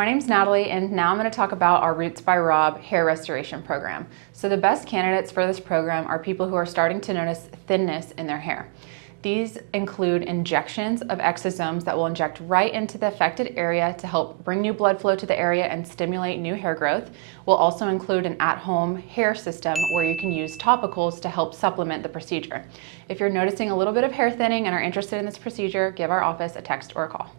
My name's Natalie, and now I'm going to talk about our Roots by Robb hair restoration program. So the best candidates for this program are people who are starting to notice thinness in their hair. These include injections of exosomes that will inject right into the affected area to help bring new blood flow to the area and stimulate new hair growth. We'll also include an at-home hair system where you can use topicals to help supplement the procedure. If you're noticing a little bit of hair thinning and are interested in this procedure, give our office a text or a call.